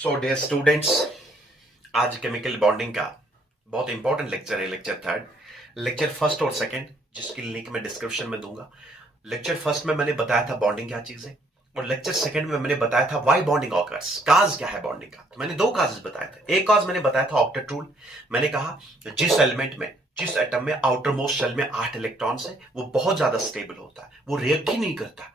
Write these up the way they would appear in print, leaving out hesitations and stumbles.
So dear students, आज chemical bonding का बहुत इंपॉर्टेंट लेक्चर है। लेक्चर थर्ड, लेक्चर फर्स्ट और सेकंड, जिसकी लिंक मैं डिस्क्रिप्शन में दूंगा। लेक्चर फर्स्ट में मैंने बताया था बॉन्डिंग क्या चीज है, और लेक्चर सेकंड में मैंने बताया था व्हाई बॉन्डिंग ऑकर्स, काज क्या है बॉन्डिंग का। तो मैंने दो काजेस बताए थे। एक काज मैंने बताया था ऑक्टेट रूल। मैंने कहा जिस एलिमेंट में, जिस एटम में आउटर मोस्ट शेल में 8 इलेक्ट्रॉन्स है, वो बहुत ज्यादा स्टेबल होता है, वो रिएक्ट ही नहीं करता,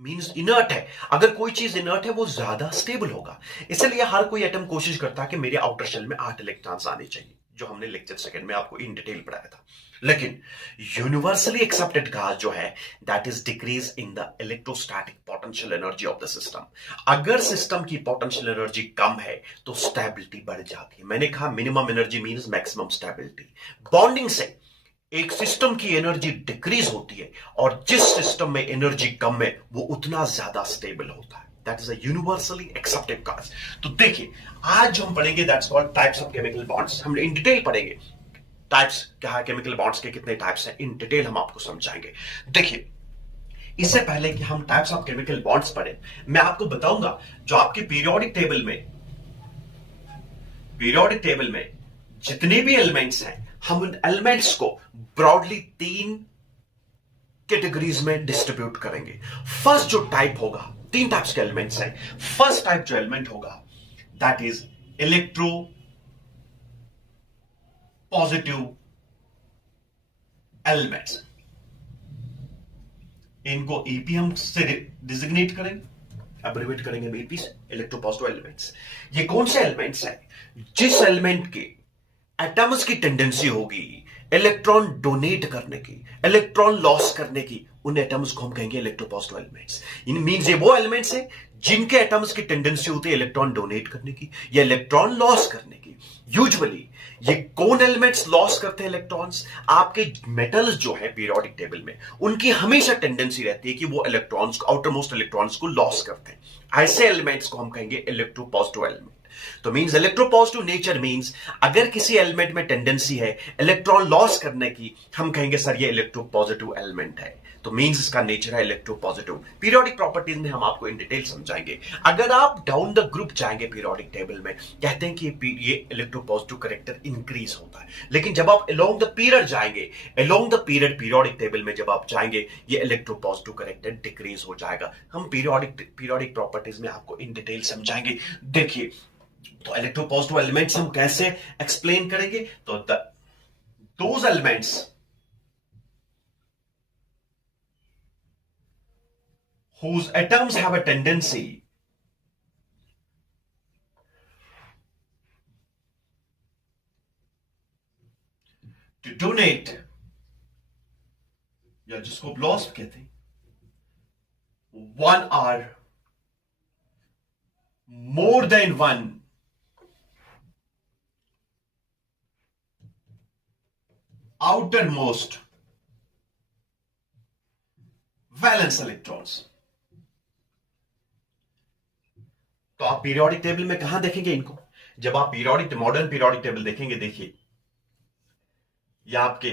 मींस इनर्ट है। अगर कोई चीज इनर्ट है वो ज्यादा स्टेबल होगा। इसलिए हर कोई एटम कोशिश करता है कि मेरे आउटर शेल में 8 इलेक्ट्रॉन्स आने चाहिए, जो हमने लेक्चर सेकंड में आपको इन डिटेल पढ़ाया था। लेकिन यूनिवर्सली एक्सेप्टेड काज जो है, that is decrease in the electrostatic potential energy of the system. अगर सिस्टम की पोटेंशियल एनर्जी कम है तो स्टेबिलिटी बढ़ जाती है। मैंने कहा minimum energy means maximum stability. Bonding से एक सिस्टम की एनर्जी डिक्रीज होती है, और जिस सिस्टम में एनर्जी कम है वो उतना ज्यादा स्टेबल होता है। That is a universally accepted cause. तो देखिए, आज जो हम पढ़ेंगे that's called types of chemical bonds. हम इन डिटेल पढ़ेंगे टाइप्स क्या है, केमिकल बॉन्ड्स के कितने टाइप्स हैं, इन डिटेल हम आपको समझाएंगे। देखिए, इससे पहले कि हम टाइप्स ऑफ केमिकल बॉन्ड्स पढ़ें, मैं आपको बताऊंगा जो आपके पीरियोडिक टेबल में जितने भी एलिमेंट्स हैं, हम उन एलिमेंट्स को ब्रॉडली 3 कैटेगरीज में डिस्ट्रीब्यूट करेंगे। फर्स्ट जो टाइप होगा, 3 टाइप्स के एलिमेंट्स हैं। फर्स्ट टाइप जो एलिमेंट होगा that is electro positive elements. इनको ईपीएम से डिजिग्नेट करेंगे, एब्रिवेट करेंगे ईपी से, इलेक्ट्रो पॉजिटिव एलिमेंट्स। ये कौन से एलिमेंट्स हैं? जिस एलिमेंट के एटम्स की टेंडेंसी होगी इलेक्ट्रॉन डोनेट करने की, इलेक्ट्रॉन लॉस करने की, उन एटम्स को हम कहेंगे इलेक्ट्रोपॉजिटिव एलिमेंट्स। इन मींस ये वो एलिमेंट्स हैं जिनके एटम्स की टेंडेंसी होती है इलेक्ट्रॉन डोनेट करने की या इलेक्ट्रॉन लॉस करने की। यूजुअली ये कौन एलिमेंट्स लॉस करते हैं इलेक्ट्रॉन्स? आपके मेटल्स जो है पीरियोडिक टेबल में, उनकी हमेशा टेंडेंसी रहती है कि वो इलेक्ट्रॉन्स, आउटर मोस्ट इलेक्ट्रॉन्स को लॉस करते हैं। ऐसे एलिमेंट्स को हम कहेंगे इलेक्ट्रोपॉजिटिव एलिमेंट। तो मींस इलेक्ट्रोपॉजिटिव नेचर मींस अगर किसी एलिमेंट में टेंडेंसी है इलेक्ट्रॉन लॉस करने की, हम कहेंगे सर ये इलेक्ट्रोपॉजिटिव एलिमेंट है। तो मींस इसका नेचर है इलेक्ट्रोपॉजिटिव। पीरियोडिक प्रॉपर्टीज में हम आपको इन डिटेल समझाएंगे। अगर आप डाउन द ग्रुप जाएंगे पीरियोडिक टेबल में, कहते हैं कि ये इलेक्ट्रोपॉजिटिव कैरेक्टर इंक्रीज होता है, लेकिन जब आप अलोंग द पीरियड जाएंगे, along the period periodic table में जब आप जाएंगे, ये इलेक्ट्रोपॉजिटिव कैरेक्टर डिक्रीज हो जाएगा। हम पीरियोडिक प्रॉपर्टीज में आपको इन डिटेल समझाएंगे। देखिए, तो इलेक्ट्रोपॉजिटिव एलिमेंट्स हम कैसे एक्सप्लेन करेंगे? तो those elements whose atoms have a tendency to donate, या जिसको लॉस कहते हैं, 1 or more than 1 outermost valence electrons। तो आप पीरियोडिक टेबल में कहां देखेंगे इनको? जब आप मॉडर्न पीरियोडिक टेबल देखेंगे, देखिए ये आपके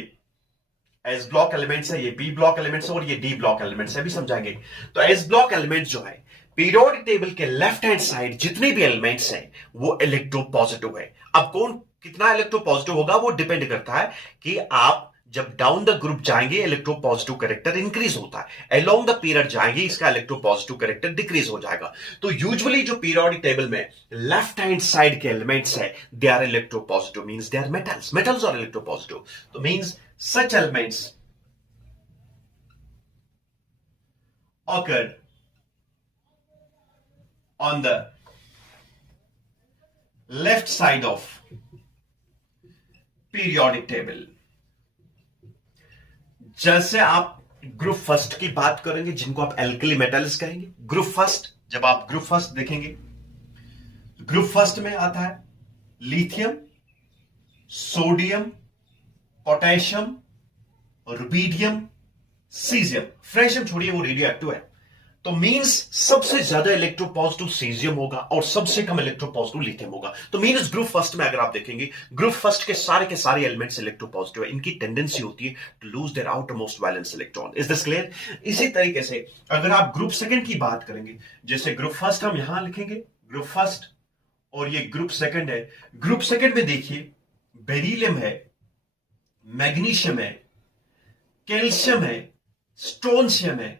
एस ब्लॉक एलिमेंट्स है, ये पी ब्लॉक एलिमेंट्स है, और ये डी ब्लॉक एलिमेंट्स है, भी समझाएंगे। तो एस ब्लॉक एलिमेंट्स जो है पीरियोडिक टेबल के लेफ्ट हैंड साइड जितने भी एलिमेंट्स हैं वो इलेक्ट्रोपॉजिटिव है। अब कौन कितना इलेक्ट्रोपॉजिटिव होगा वो डिपेंड करता है कि आप जब डाउन द ग्रुप जाएंगे इलेक्ट्रोपॉजिटिव कैरेक्टर इंक्रीज होता है, अलोंग द पीरियड जाएंगे इसका इलेक्ट्रोपॉजिटिव कैरेक्टर डिक्रीज हो जाएगा। तो यूजुअली जो पीरियोडिक टेबल में लेफ्ट हैंड साइड के एलिमेंट्स है they are electropositive, means they are metals are electropositive. तो means such elements occurred on the left side of periodic table। जैसे आप ग्रुप फर्स्ट की बात करेंगे, जिनको आप एल्कली मेटल्स कहेंगे, ग्रुप फर्स्ट, जब आप ग्रुप फर्स्ट देखेंगे, ग्रुप फर्स्ट में आता है lithium, sodium, potassium, rubidium, caesium. Francium छोड़िए, वो रेडियो एक्टिव है। तो मींस सबसे ज्यादा इलेक्ट्रोपॉजिटिव सीजियम होगा और सबसे कम इलेक्ट्रोपॉजिटिव लिथियम होगा। तो मींस ग्रुप फर्स्ट में अगर आप देखेंगे, ग्रुप फर्स्ट के सारे एलिमेंट्स इलेक्ट्रोपॉजिटिव है। इनकी टेंडेंसी होती है to lose their outermost valence electron. Is this clear? इसी तरीके से अगर आप ग्रुप सेकंड की बात करेंगे, जैसे ग्रुप फर्स्ट हम यहां लिखेंगे, ग्रुप फर्स्ट और ये ग्रुप सेकंड है। ग्रुप सेकंड में देखिए बेरिलियम है, मैग्नीशियम है, कैल्शियम है, स्ट्रोंशियम है,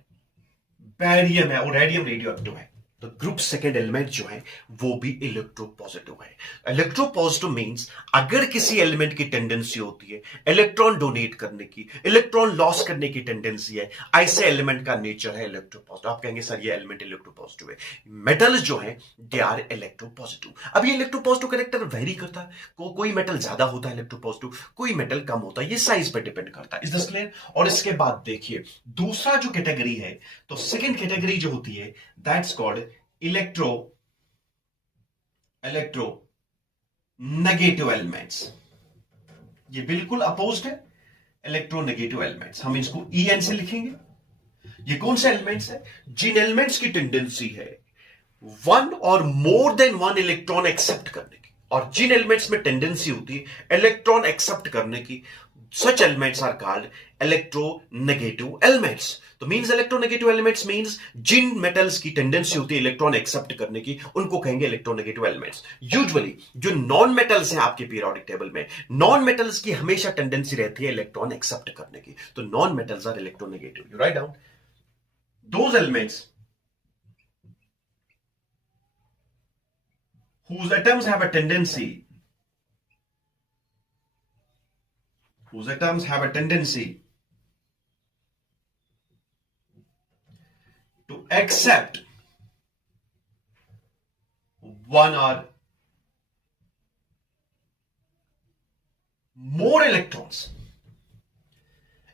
बैरियम है और रेडियम रेडियो एक्टिव है। तो ग्रुप सेकंड एलिमेंट जो है वो भी इलेक्ट्रोपॉजिटिव है। इलेक्ट्रोपॉजिटिव मींस अगर किसी एलिमेंट की टेंडेंसी होती है इलेक्ट्रॉन डोनेट करने की, इलेक्ट्रॉन लॉस करने की टेंडेंसी है, ऐसे एलिमेंट का नेचर है इलेक्ट्रोपॉजिटिव। आप कहेंगे सर ये एलिमेंट इलेक्ट्रोपॉजिटिव है। मेटल्स जो है दे आर इलेक्ट्रोपॉजिटिव। अब ये इलेक्ट्रोपॉजिटिव कैरेक्टर वेरी करता है, कोई मेटल ज्यादा होता है इलेक्ट्रोपॉजिटिव, कोई मेटल कम होता है, ये साइज पे डिपेंड करता है। Is this clear? और इसके बाद देखिए दूसरा जो कैटेगरी है, तो सेकेंड कैटेगरी जो होती है that's called electro negative elements. ये बिल्कुल अपोज्ड है इलेक्ट्रोनेगेटिव एलिमेंट्स। हम इसको EN से लिखेंगे। ये कौन से एलिमेंट्स है? जिन एलिमेंट्स की टेंडेंसी है वन और more than one electron accept करने की, और जिन एलिमेंट्स में टेंडेंसी होती है इलेक्ट्रॉन एक्सेप्ट करने की, such elements are called electronegative elements। तो मींस इलेक्ट्रोनेगेटिव एलिमेंट्स मींस जिन मेटल्स की टेंडेंसी होती है इलेक्ट्रॉन एक्सेप्ट करने की, उनको कहेंगे इलेक्ट्रोनेगेटिव एलिमेंट्स। यूजुअली जो नॉन मेटल्स हैं आपके पीरियोडिक टेबल में, नॉन मेटल्स की हमेशा टेंडेंसी रहती है इलेक्ट्रॉन एक्सेप्ट करने की, तो non metals are electronegative. You write down those elements whose atoms have a tendency to accept one or more electrons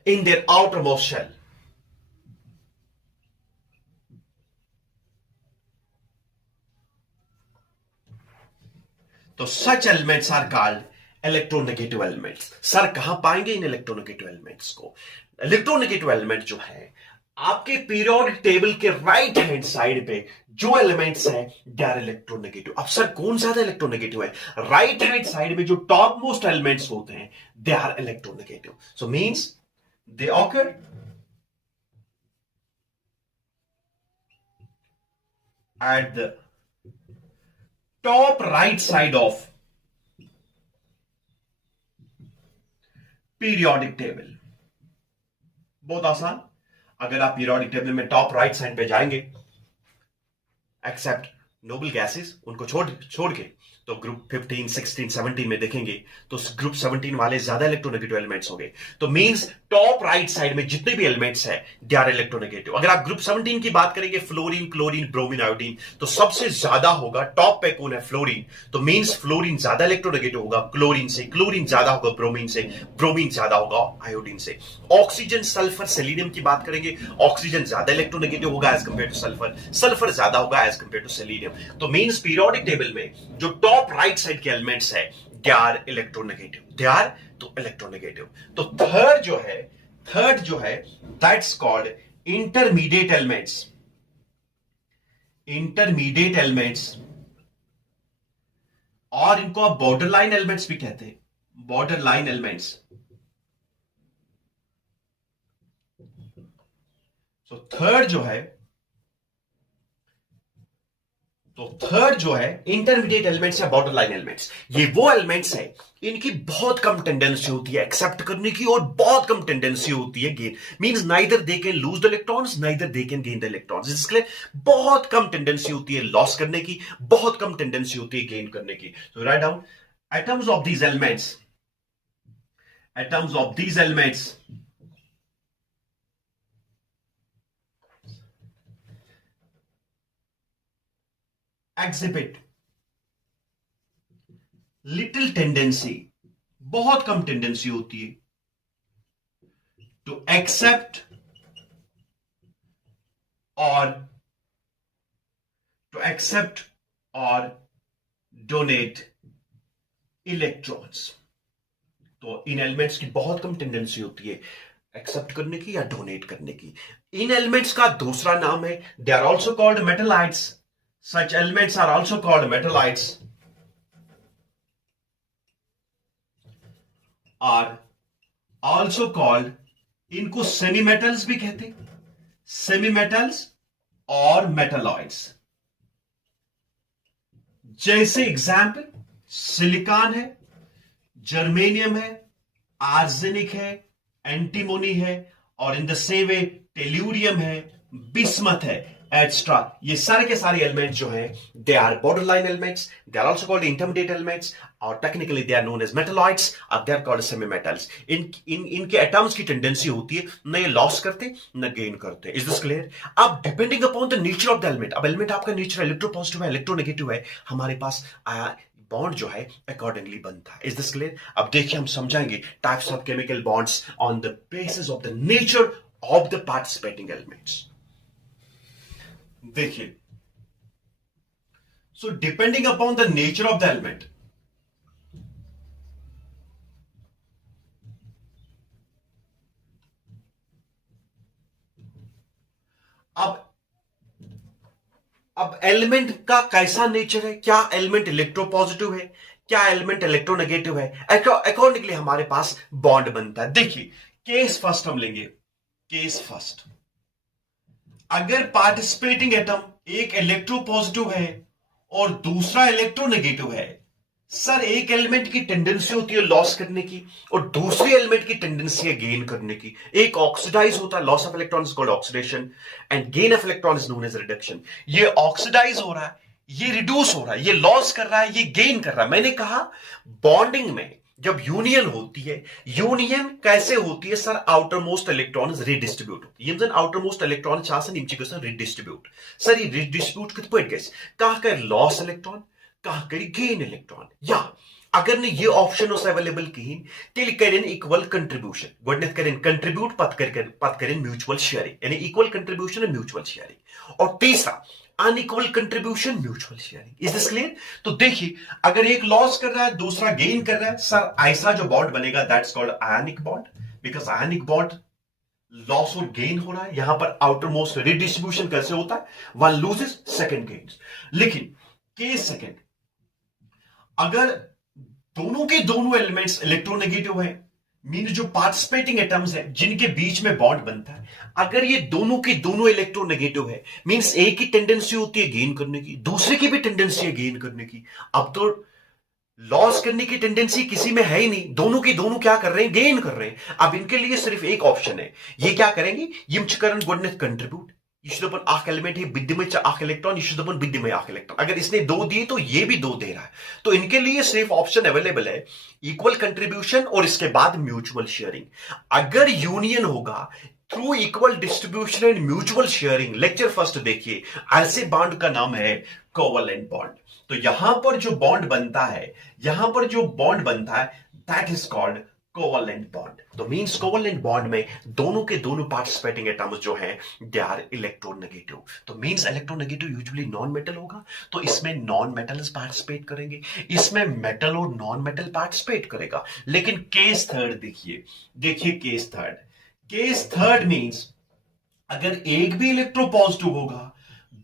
in their outermost shell। तो such elements are called electronegative elements. Sir कहां पाएंगे इन electronegative elements को? Electronegative element जो है आपके periodic table के right hand side पे जो एलिमेंट्स हैं दे आर इलेक्ट्रोनेगेटिव। अब सर कौन ज्यादा इलेक्ट्रोनेगेटिव है? राइट हैंड साइड में जो टॉप मोस्ट एलिमेंट्स होते हैं they are electronegative. So means they occur at the top right side of periodic table. बहुत आसान, अगर आप पीरियोडिक टेबल में टॉप राइट साइड पे जाएंगे एक्सेप्ट नोबल गैसेस, उनको छोड़ के, तो ग्रुप 15, 16, 17 में देखेंगे तो ग्रुप 17 वाले ज्यादा इलेक्ट्रोनेगेटिव एलिमेंट्स होंगे। तो मींस टॉप राइट साइड में जितने भी एलिमेंट्स हैं दे आर इलेक्ट्रोनेगेटिव। अगर आप ग्रुप 17 की बात करेंगे फ्लोरीन, क्लोरीन, ब्रोमीन, आयोडीन, तो सबसे ज्यादा होगा टॉप पे कौन है? फ्लोरीन। तो मींस फ्लोरीन ज्यादा इलेक्ट्रोनेगेटिव होगा क्लोरीन से, क्लोरीन ज्यादा होगा ब्रोमीन से, ब्रोमीन ज्यादा होगा आयोडीन से। ऑक्सीजन, सल्फर, सेलेनियम की बात करेंगे, ऑक्सीजन ज्यादा इलेक्ट्रोनेगेटिव होगा as compare to sulphur, sulphur ज्यादा होगा एज कंपेयर टू सेलेनियम। तो मींस पीरियोडिक टेबल में जो टॉप राइट साइड के एलिमेंट्स है they are electronegative, they are too electronegative. तो थर्ड जो है दैट्स कॉल्ड इंटरमीडिएट एलिमेंट्स, और इनको आप बॉर्डरलाइन एलिमेंट्स भी कहते हैं, बॉर्डरलाइन एलिमेंट्स। तो थर्ड जो है इंटरमीडिएट एलिमेंट्स या बॉर्डरलाइन एलिमेंट्स। ये वो एलिमेंट्स हैं इनकी बहुत कम टेंडेंसी होती है एक्सेप्ट करने की और बहुत कम टेंडेंसी होती है gain, means neither they can lose the electrons neither they can gain the electrons. इसलिए बहुत कम टेंडेंसी होती है लॉस करने की, बहुत कम टेंडेंसी होती है गेन करने की। तो write down atoms of these elements exhibit little tendency, बहुत कम टेंडेंसी होती है to accept or donate electrons। तो इन एलिमेंट्स की बहुत कम टेंडेंसी होती है एक्सेप्ट करने की या डोनेट करने की। इन एलिमेंट्स का दूसरा नाम है they are also called metalloids. Such elements are also called metallites, are also called, इनको सेमी मेटल्स भी कहते हैं, सेमी मेटल्स और मेटालॉइड्स। जैसे एग्जाम्पल सिलिकॉन है, जर्मेनियम है, आर्सेनिक है, एंटीमोनी है, और in the same way tellurium है, बिस्मथ है, एक्स्ट्रा। ये सारे के सारे एलिमेंट्स जो हैं they are borderline elements, they are also called intermediate elements, और technically they are known as metalloids और they are called semi metals. इनके एटम्स की टेंडेंसी होती है न ये लॉस करते न गेन करते। Is this clear? अब depending upon the nature of the element, अब एलिमेंट आपका नेचर इलेक्ट्रोपॉजिटिव है, इलेक्ट्रोनेगेटिव है, हमारे पास बॉन्ड जो है अकॉर्डिंगली बनता है। Is this clear? अब देखिए हम समझाएंगे types of chemical bonds on the basis of the nature of the participating elements. देखिए, so depending upon the nature of the element, अब एलिमेंट का कैसा नेचर है, क्या एलिमेंट इलेक्ट्रोपॉजिटिव है, क्या एलिमेंट इलेक्ट्रोनेगेटिव है, अकॉर्डिंगली हमारे पास बॉन्ड बनता है। देखिए केस फर्स्ट हम लेंगे। केस फर्स्ट, अगर पार्टिसिपेटिंग एटम एक इलेक्ट्रोपॉजिटिव है और दूसरा इलेक्ट्रोनेगेटिव है, सर एक एलिमेंट की टेंडेंसी होती है लॉस करने की और दूसरे एलिमेंट की टेंडेंसी है गेन करने की। एक ऑक्सीडाइज होता है, loss of electron is called oxidation and gain of electron is known as reduction. ये ऑक्सीडाइज हो रहा है, ये रिड्यूस हो रहा है, ये लॉस कर रहा है, ये गेन कर रहा है। मैंने कहा बॉन्डिंग में जब यूनियन होती है, यूनियन कैसे होती है sir? Outer most electron redistribute होती है। Outer most electron redistribute. Sir ये रिडिस्ट्रीब्यूट कित पॉइंट कैसे? कहा कर लॉस इलेक्ट्रॉन, कहा करी गेन इलेक्ट्रॉन, या अगर ने ये ऑप्शन उस अवेलेबल कहीं तेल करें इक्वल कंट्रीब्यूशन, गोडनेथ करें कंट्रीब्यूट पत करें म्यूचुअल शेयरिंग, यानी equal contribution and mutual sharing. और तीसरा unequal contribution mutual sharing. Is this clear? तो देखिए अगर एक लॉस कर रहा है दूसरा गेन कर रहा है, सर ऐसा जो बॉन्ड बनेगा that's called ionic bond, because ionic bond loss और गेन हो रहा है। यहां पर आउटर मोस्ट रिडिस्ट्रीब्यूशन कैसे होता है? One loses second gains. लेकिन केस सेकंड, अगर दोनों के दोनों एलिमेंट्स इलेक्ट्रोनेगेटिव है, मीन जो पार्टिसिपेटिंग एटम्स है जिनके बीच में बॉन्ड बनता है, अगर ये दोनों के दोनों इलेक्ट्रोनेगेटिव है, मींस एक की टेंडेंसी होती है गेन करने की, दूसरे की भी टेंडेंसी है गेन करने की। अब तो लॉस करने की टेंडेंसी किसी में है ही नहीं, दोनों की दोनों क्या कर रहे हैं? गेन कर रहे हैं। अब इनके लिए सिर्फ एक ऑप्शन है, ये क्या करेंगे? यम करण गोडनेथ कंट्रीब्यूट, यह आख एलिमेंट है बिद्य में आख इलेक्ट्रॉन, यह बिद्य में आख इलेक्ट्रॉन। अगर इसने दो दिए तो ये भी दो दे रहा है, तो इनके लिए सिर्फ ऑप्शन अवेलेबल है इक्वल कंट्रीब्यूशन और इसके बाद म्यूचुअल शेयरिंग। अगर यूनियन होगा through equal distribution and mutual sharing, lecture first देखिए, ऐसे बॉन्ड का नाम है कोवलेंट बॉन्ड। तो यहां पर जो बॉन्ड बनता है, यहां पर जो बॉन्ड बनता है that is called covalent bond. तो मींस कोवलेंट बॉन्ड में दोनों के दोनों पार्टिसिपेटिंग एटम्स जो हैं दे आर इलेक्ट्रोनेगेटिव। तो means electronegative usually non metal होगा, तो इसमें नॉन मेटल्स पार्टिसिपेट करेंगे, इसमें मेटल और नॉन मेटल पार्टिसिपेट करेगा। लेकिन केस थर्ड देखिए case third, case third means अगर एक भी इलेक्ट्रोपॉजिटिव होगा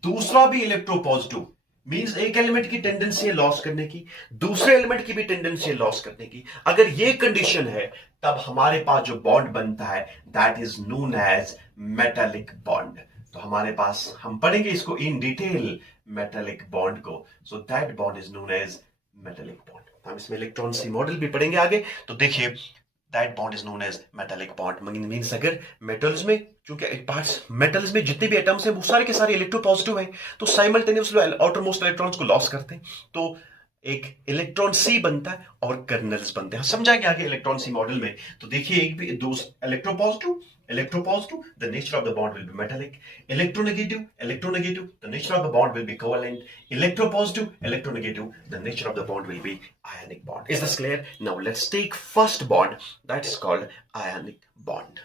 दूसरा भी इलेक्ट्रोपॉजिटिव, मींस एक एलिमेंट की टेंडेंसी है लॉस करने की, दूसरे एलिमेंट की भी टेंडेंसी है लॉस करने की। अगर ये कंडीशन है तब हमारे पास जो बॉन्ड बनता है that is known as metallic bond. तो हमारे पास हम पढ़ेंगे इसको इन डिटेल मेटालिक बॉन्ड को। So that bond is known as metallic bond. हम इसमें इलेक्ट्रॉन सी मॉडल भी पढ़ेंगे आगे। तो देखिए that bond is known as metallic bond. Means अगर मेटल्स में, क्योंकि पार्ट्स मेटल्स में जितने भी एटम्स हैं वो सारे के सारे इलेक्ट्रोपॉजिटिव हैं, तो साइमल्टेनियसली आउटर मोस्ट इलेक्ट्रॉन्स को लॉस करते हैं, तो एक इलेक्ट्रॉन सी बनता है और कर्नल्स बनते हैं। समझाएंगे आगे इलेक्ट्रॉन सी मॉडल में। तो देखिए एक भी दो electropositive, the nature of the bond will be metallic. Electronegative, the nature of the bond will be covalent. Electropositive, the nature of the bond will be ionic bond. Is this clear? Now let's take first bond, that is called ionic bond.